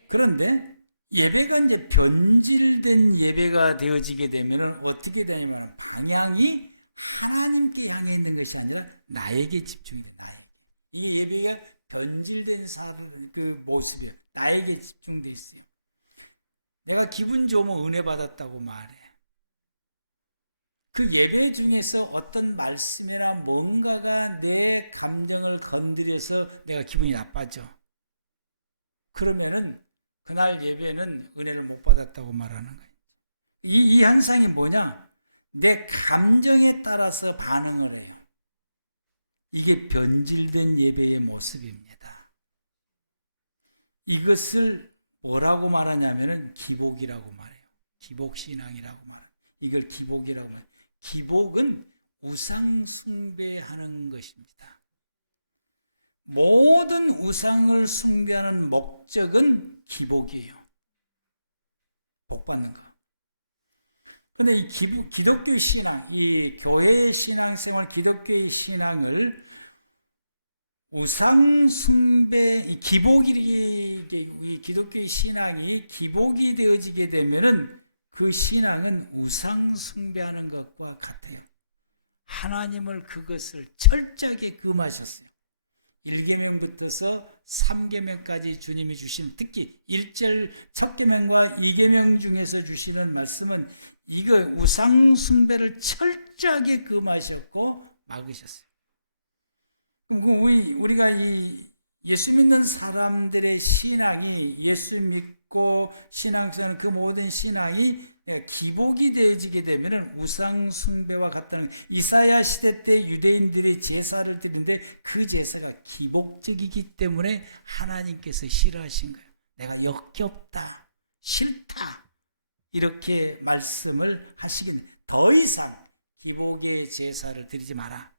그런데 예배가 이제 변질된 예배가 되어지게 되면 어떻게 되냐면 방향이 하나님께 향해 있는 것이 아니라 나에게 집중이 돼. 나에게. 이게 예배가 변질된 그 모습이에요. 나에게 집중돼 있어요. 내가 기분 좋으면 은혜 받았다고 말해. 그 예배 중에서 어떤 말씀이나 뭔가가 내 감정을 건드려서 내가 기분이 나빠져. 그러면은 그날 예배는 은혜를 못 받았다고 말하는 거예요. 이 현상이 뭐냐? 내 감정에 따라서 반응을 해요. 이게 변질된 예배의 모습입니다. 이것을 뭐라고 말하냐면은 기복이라고 말해요. 기복신앙이라고 말해요. 이걸 기복이라고 말해요. 기복은 우상 숭배하는 것입니다. 모든 우상을 숭배하는 목적은 기복이에요. 복 받는 거. 그런데 이 기독교 신앙, 이 교회의 신앙생활, 기독교의 신앙을 우상 숭배, 이 기독교의 신앙이 기복이 되어지게 되면은 그 신앙은 우상 숭배하는 것과 같아요. 하나님을 그것을 철저하게 금하셨어요. 1계명부터서 3계명까지 주님이 주시는, 특히 1절 첫 계명과 2계명 중에서 주시는 말씀은 이거 우상 숭배를 철저하게 금하셨고 막으셨어요. 그럼 우리가 이 예수 믿는 사람들의 신앙이, 예수 믿고 신앙생활 그 모든 신앙이 기복이 되어지게 되면 우상 숭배와 같다는, 이사야 시대 때 유대인들이 제사를 드리는데 그 제사가 기복적이기 때문에 하나님께서 싫어하신 거예요. 내가 역겹다, 싫다, 이렇게 말씀을 하시긴, 더 이상 기복의 제사를 드리지 마라.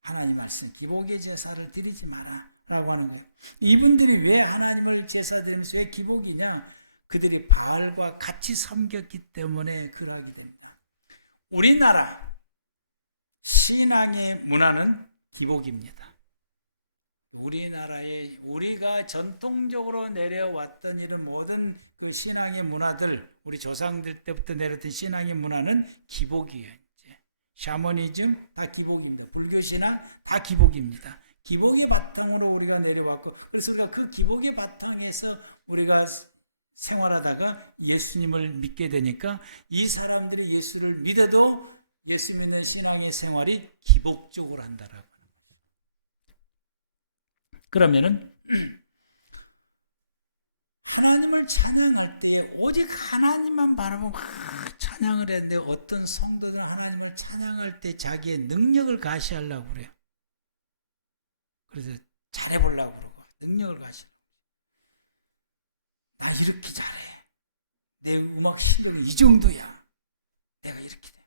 하나님 말씀, 기복의 제사를 드리지 마라 라고 하는 거예요. 이분들이 왜 하나님을 제사 드리면서 왜 기복이냐? 그들이 바알과 같이 섬겼기 때문에 그러하게 됩니다. 우리나라 신앙의 문화는 기복입니다. 우리나라에 우리가 전통적으로 내려왔던 이런 모든 그 신앙의 문화들, 우리 조상들 때부터 내려왔던 신앙의 문화는 기복이에요. 샤머니즘 다 기복입니다. 불교신앙 다 기복입니다. 기복의 바탕으로 우리가 내려왔고, 그래서 우리가 그 기복의 바탕에서 우리가 생활하다가 예수님을 믿게 되니까 이 사람들이 예수를 믿어도 예수 믿는 신앙의 생활이 기복적으로 한다라고 하는 것이죠. 그러면은 하나님을 찬양할 때에 오직 하나님만 바라보고 찬양을 했는데, 어떤 성도들은 하나님을 찬양할 때 자기의 능력을 가시하려고 그래요. 그래서 잘해보려고 그러고 능력을 가시려고. 나 이렇게 잘해. 내 음악 실력은 이 정도야. 내가 이렇게 돼.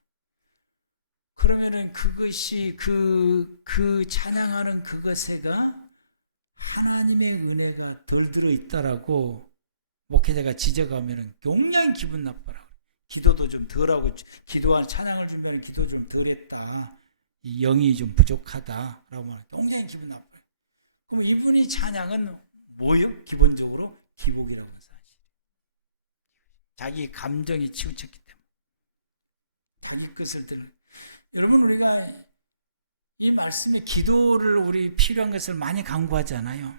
그러면은 그것이 그 찬양하는 그것에가 하나님의 은혜가 덜 들어있다라고 목회자가 지적하면은 굉장히 기분 나빠라고. 기도도 좀 덜하고, 기도한 찬양을 준비하는 기도 좀 덜했다, 영이 좀 부족하다라고 하면 굉장히 기분 나빠요. 그럼 이분이 찬양은 뭐예요? 기본적으로 기복이라고 하는 사실. 자기 감정이 치우쳤기 때문에 자기 것을 들은. 여러분, 우리가 이 말씀에 기도를 우리 필요한 것을 많이 강구하잖아요.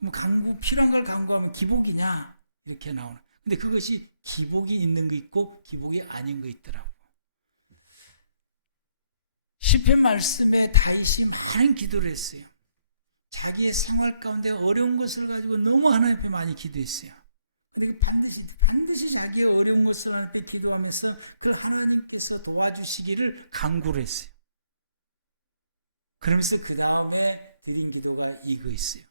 그럼 필요한 걸 강구하면 기복이냐? 이렇게 나오는. 근데 그것이 기복이 있는 거 있고 기복이 아닌 거 있더라고. 시편 말씀에 다윗이 많은 기도를 했어요. 자기의 생활 가운데 어려운 것을 가지고 너무 하나님 앞에 많이 기도했어요. 근데 그 반드시 자기의 어려운 것을 하나님 앞에 기도하면서 그걸 하나님께서 도와주시기를 간구를 했어요. 그러면서 그 다음에 드린 기도가 이거였어요.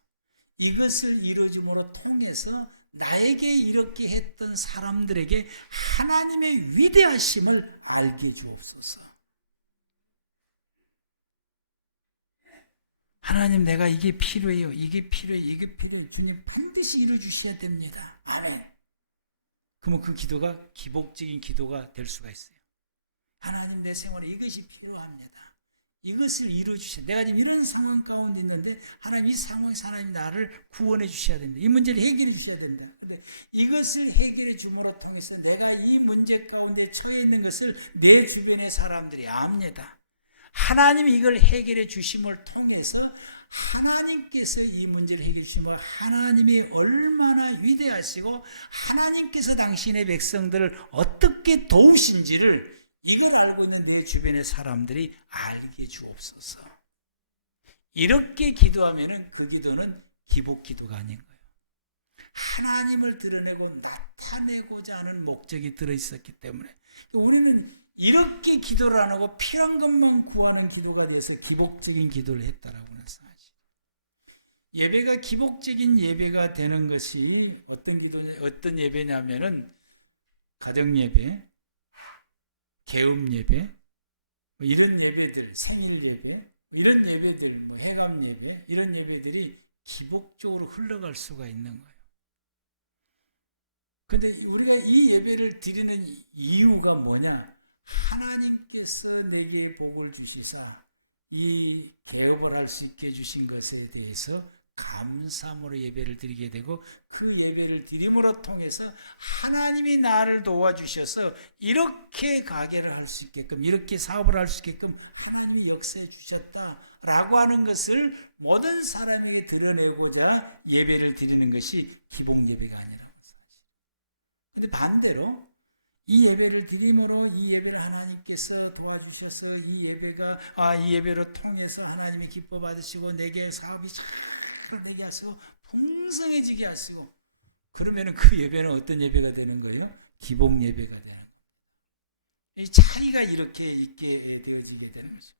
이것을 이루어줌으로 통해서 나에게 이렇게 했던 사람들에게 하나님의 위대하심을 알게 주옵소서. 하나님, 내가 이게 필요해요. 이게 필요해요. 이게 필요해요. 주님 반드시 이루어주셔야 됩니다. 아멘. 그러면 그 기도가 기복적인 기도가 될 수가 있어요. 하나님, 내 생활에 이것이 필요합니다. 이것을 이루어주셔야, 내가 지금 이런 상황 가운데 있는데 하나님, 이 상황에서 하나님 나를 구원해 주셔야 됩니다. 이 문제를 해결해 주셔야 됩니다. 그런데 이것을 해결해 줌으로 통해서 내가 이 문제 가운데 처해 있는 것을 내 주변의 사람들이 압니다. 하나님이 이걸 해결해 주심을 통해서 하나님께서 이 문제를 해결해 주시면 하나님이 얼마나 위대하시고 하나님께서 당신의 백성들을 어떻게 도우신지를 이걸 알고 있는 내 주변의 사람들이 알게 주옵소서. 이렇게 기도하면은 그 기도는 기복 기도가 아닌 거예요. 하나님을 드러내고 나타내고자 하는 목적이 들어있었기 때문에 우리는 이렇게 기도를 안 하고 필요한 것만 구하는 기도가 되어서 기복적인 기도를 했다라고 하는 사실. 예배가 기복적인 예배가 되는 것이 어떤 예배냐면은 가정 예배, 개업 예배, 이런 예배들, 생일 예배, 이런 예배들, 해감 예배, 이런 예배들이 기복적으로 흘러갈 수가 있는 거예요. 그런데 우리가 이 예배를 드리는 이유가 뭐냐? 하나님께서 내게 복을 주시사 이 개업을 할 수 있게 해주신 것에 대해서 감사함으로 예배를 드리게 되고, 그 예배를 드림으로 통해서 하나님이 나를 도와주셔서 이렇게 가게를 할 수 있게끔, 이렇게 사업을 할 수 있게끔 하나님이 역사해 주셨다라고 하는 것을 모든 사람에게 드러내고자 예배를 드리는 것이 기복 예배가 아니라고 사실. 그런데 반대로 이 예배를 드림으로 이 예배를 하나님께서 도와주셔서 이 예배로 통해서 하나님이 기뻐 받으시고 내게 사업이 잘 되게 하시고 풍성해지게 하시고, 그러면은 그 예배는 어떤 예배가 되는 거예요? 기복 예배가 되는 겁니다. 이 차이가 이렇게 있게 되어지게 되는 거죠.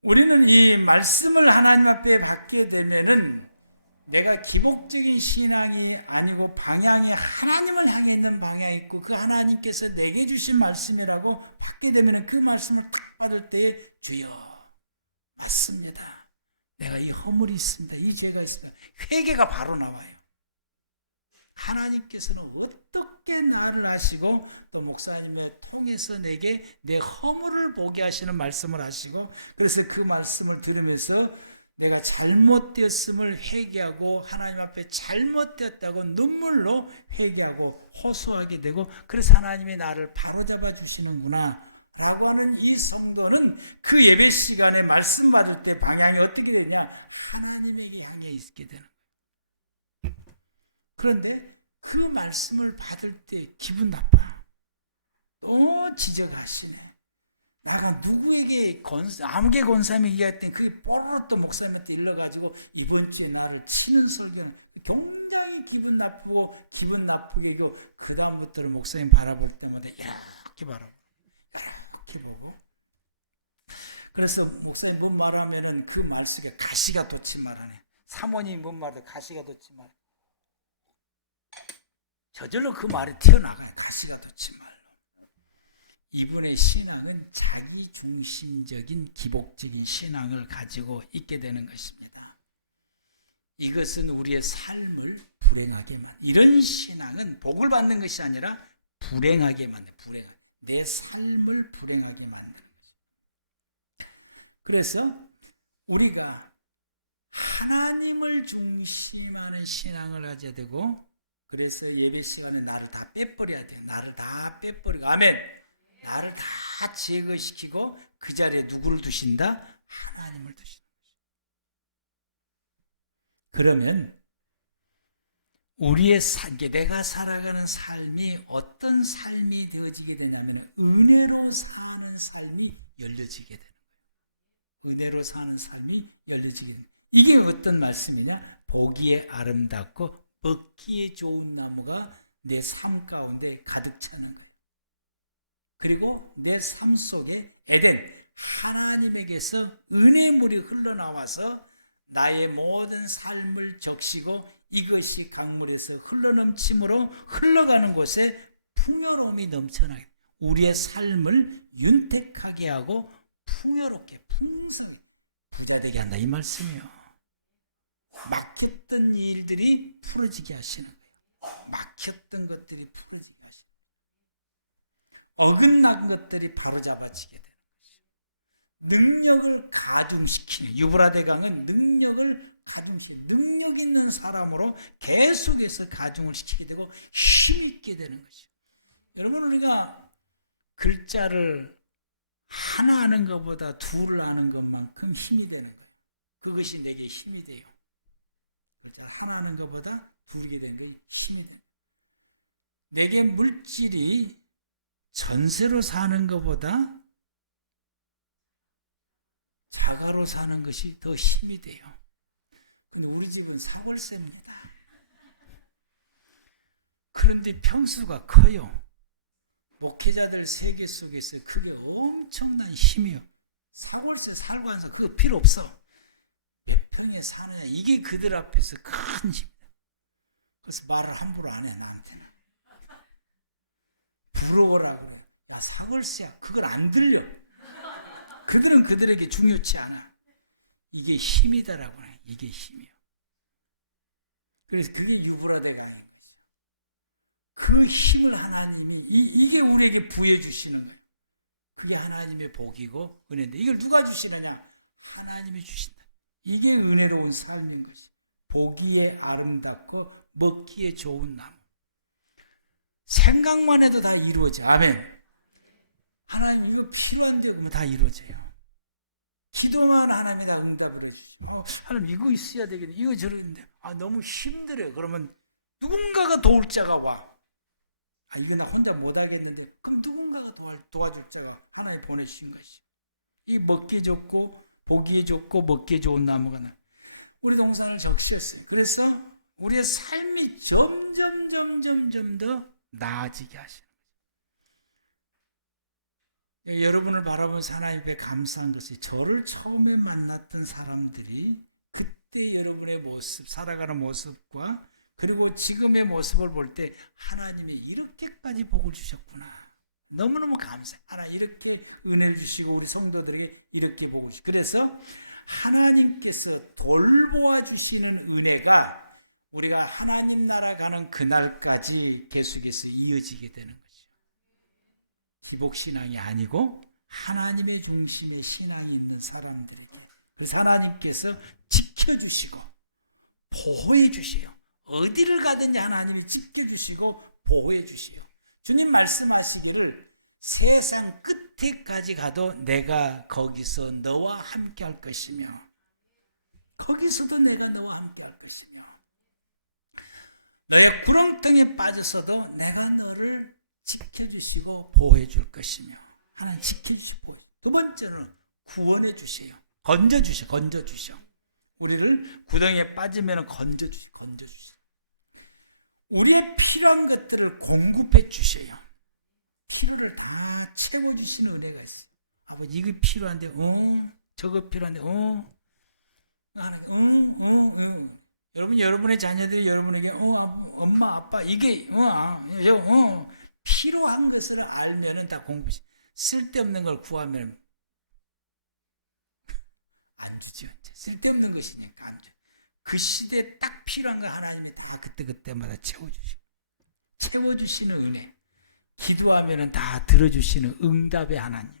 우리는 이 말씀을 하나님 앞에 받게 되면은 내가 기복적인 신앙이 아니고 방향이 하나님을 향해 있는 방향이 있고, 그 하나님께서 내게 주신 말씀이라고 받게 되면 그 말씀을 딱 받을 때에 주여 맞습니다, 내가 이 허물이 있습니다, 이 죄가 있습니다, 회개가 바로 나와요. 하나님께서는 어떻게 나를 아시고 또 목사님의 통해서 내게 내 허물을 보게 하시는 말씀을 하시고, 그래서 그 말씀을 들으면서 내가 잘못되었음을 회개하고 하나님 앞에 잘못되었다고 눈물로 회개하고 호소하게 되고, 그래서 하나님이 나를 바로잡아 주시는구나 라고 하는 이 성도는 그 예배 시간에 말씀 받을 때 방향이 어떻게 되냐? 하나님에게 향해 있게 되는 거예요. 그런데 그 말씀을 받을 때 기분 나빠. 또 지적하시네. 나가 누구에게 아무개 권사님에게 얘기했더니 그게 뽀로로 또 목사님한테 일러가지고 이번 주에 나를 치는 설교는 굉장히 기분 나쁘고 기분 나쁘게 하고, 그 다음부터는 목사님 바라볼 때마다 이렇게 바라보고 이렇게 보고, 그래서 목사님 뭔 말하면은 그 말 속에 가시가 돋친 말하네. 사모님이 뭔 말도 가시가 돋친 말. 저절로 그 말이 튀어나가요. 가시가 돋친 말로. 이분의 신앙은 자기중심적인 기복적인 신앙을 가지고 있게 되는 것입니다. 이것은 우리의 삶을 불행하게 이런 신앙은 복을 받는 것이 아니라 불행하게 만드는, 내 삶을 불행하게 만드는 것입니다. 그래서 우리가 하나님을 중심하는 신앙을 가져야 되고, 그래서 예배 시간에 나를 다 빼버려야 돼요. 나를 다 빼버리고, 아멘. 나를 다 제거시키고 그 자리에 누구를 두신다? 하나님을 두신다. 그러면 우리의 내가 살아가는 삶이 어떤 삶이 되어지게 되냐면 은혜로 사는 삶이 열려지게 되는 거예요. 은혜로 사는 삶이 열려지게 되는 거예요. 이게 어떤 말씀이냐? 보기에 아름답고 먹기에 좋은 나무가 내 삶 가운데 가득 차는 거예요. 그리고 내 삶 속에 에덴, 하나님에게서 은혜물이 흘러나와서 나의 모든 삶을 적시고 이것이 강물에서 흘러넘침으로 흘러가는 곳에 풍요로움이 넘쳐나게, 우리의 삶을 윤택하게 하고 풍요롭게, 풍성하게, 부자되게 한다 이 말씀이에요. 막혔던 일들이 풀어지게 하시는 거예요. 막혔던 것들이 풀어지게 하시는 거예요. 어긋난 것들이 바로잡아지게 되는 것이죠. 능력을 가중시키는, 유브라데 강은 능력을 가중시키는, 능력 있는 사람으로 계속해서 가중을 시키게 되고 힘있게 되는 것이죠. 여러분, 우리가 글자를 하나 아는 것보다 둘을 아는 것만큼 힘이 되는 거예요. 그것이 내게 힘이 돼요. 글자를 하나 아는 것보다 둘이 되는 게 힘이 되는 거예요. 내게 물질이 전세로 사는 것보다 자가로 사는 것이 더 힘이 돼요. 근데 우리 집은 사골세입니다. 그런데 평수가 커요. 목회자들 세계 속에서 그게 엄청난 힘이에요. 사골세 살고 하면서 그거 필요 없어. 몇 평에 사느냐, 이게 그들 앞에서 큰 힘. 그래서 말을 함부로 안 해, 나한테는. 부러워라 그래. 야, 사골세야. 그걸 안 들려. 그들은 그들에게 중요치 않아. 이게 힘이다라고 해. 이게 힘이에요. 그래서 그게 유브라데 강인 거죠. 그 힘을 하나님이 이게 우리에게 부여 주시는 거예요. 그게 하나님의 복이고 은혜인데 이걸 누가 주시느냐? 하나님이 주신다. 이게 은혜로운 삶인 것이. 보기에 아름답고 먹기에 좋은 나무. 생각만 해도 다 이루어져. 아멘. 하나님 이거 필요한데요. 그러면 다 이루어져요. 기도만 하나님이 다 응답을 해주시죠. 하나님 이거 있어야 되겠네. 이거 저러겠는데. 너무 힘들어요. 그러면 누군가가 도울 자가 와. 이거 나 혼자 못하겠는데. 그럼 누군가가 도와줄 자가 하나님 보내주신 것이. 이 먹기에 좋고 보기에 좋고 먹기에 좋은 나무가 나. 우리 동산을 적셨어요. 그래서 우리의 삶이 점점 더 나아지게 하시는 거예요. 여러분을 바라보면서 하나님 앞에 감사한 것이 저를 처음에 만났던 사람들이 그때 여러분의 모습, 살아가는 모습과 그리고 지금의 모습을 볼 때 하나님이 이렇게까지 복을 주셨구나. 너무너무 감사해. 하나님 이렇게 은혜를 주시고 우리 성도들에게 이렇게 복을 주시고 그래서 하나님께서 돌보아 주시는 은혜가 우리가 하나님 나라 가는 그날까지 계속해서 이어지게 되는 거죠. 기복신앙이 아니고 하나님의 중심의 신앙이 있는 사람들에게. 그래서 하나님께서 지켜주시고 보호해 주세요. 어디를 가든지 하나님이 지켜주시고 보호해 주세요. 주님 말씀하시기를 세상 끝에까지 가도 내가 거기서 너와 함께 할 것이며 거기서도 내가 너와 함께 할 것이며 너의 구렁텅이에 빠졌어도 내가 너를 지켜주시고 보호해 줄 것이며 하나님 지켜주시고 보호해 주시고 두 번째는 구원해 주세요. 건져주셔. 우리를 구덩이에 빠지면 건져주세요. 우리의 필요한 것들을 공급해 주세요. 필요를 다 채워주시는 은혜가 있어요. 아버지 이거 필요한데 저거 필요한데 하나님 여러분 여러분의 자녀들이 여러분에게 엄마 아빠 이게 필요한 것을 알면은 다 공급해. 쓸데없는 걸 구하면 안 주죠. 쓸데없는 것이니까 안 줘. 그 시대에 딱 필요한 거 하나님이 다 그때마다 채워주시는 은혜. 기도하면 다 들어주시는 응답의 하나님.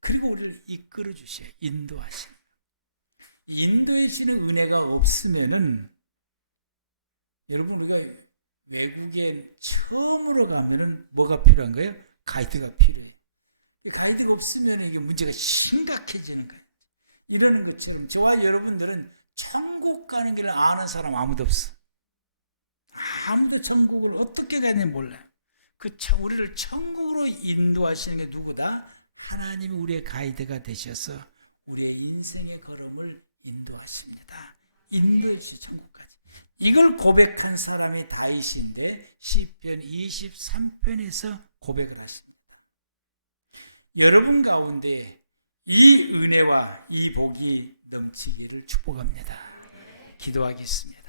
그리고 우리를 이끌어 주셔요. 인도하시는. 인도하시는 은혜가 없으면은 여러분 우리가 외국에 처음으로 가면은 뭐가 필요한 거예요? 가이드가 필요해요. 가이드가 없으면 이게 문제가 심각해지는 거예요. 이러는 것처럼 저와 여러분들은 천국 가는 길을 아는 사람 아무도 없어. 아무도 천국을 어떻게 가야 되는지 몰라요. 우리를 천국으로 인도하시는 게 누구다? 하나님이 우리의 가이드가 되셔서 우리의 인생의 걸음을 인도하십니다. 인도해 주시 천국까지. 이걸 고백한 사람이 다윗인데 시편 23편에서 고백을 하십니다. 여러분 가운데 이 은혜와 이 복이 넘치기를 축복합니다. 기도하겠습니다.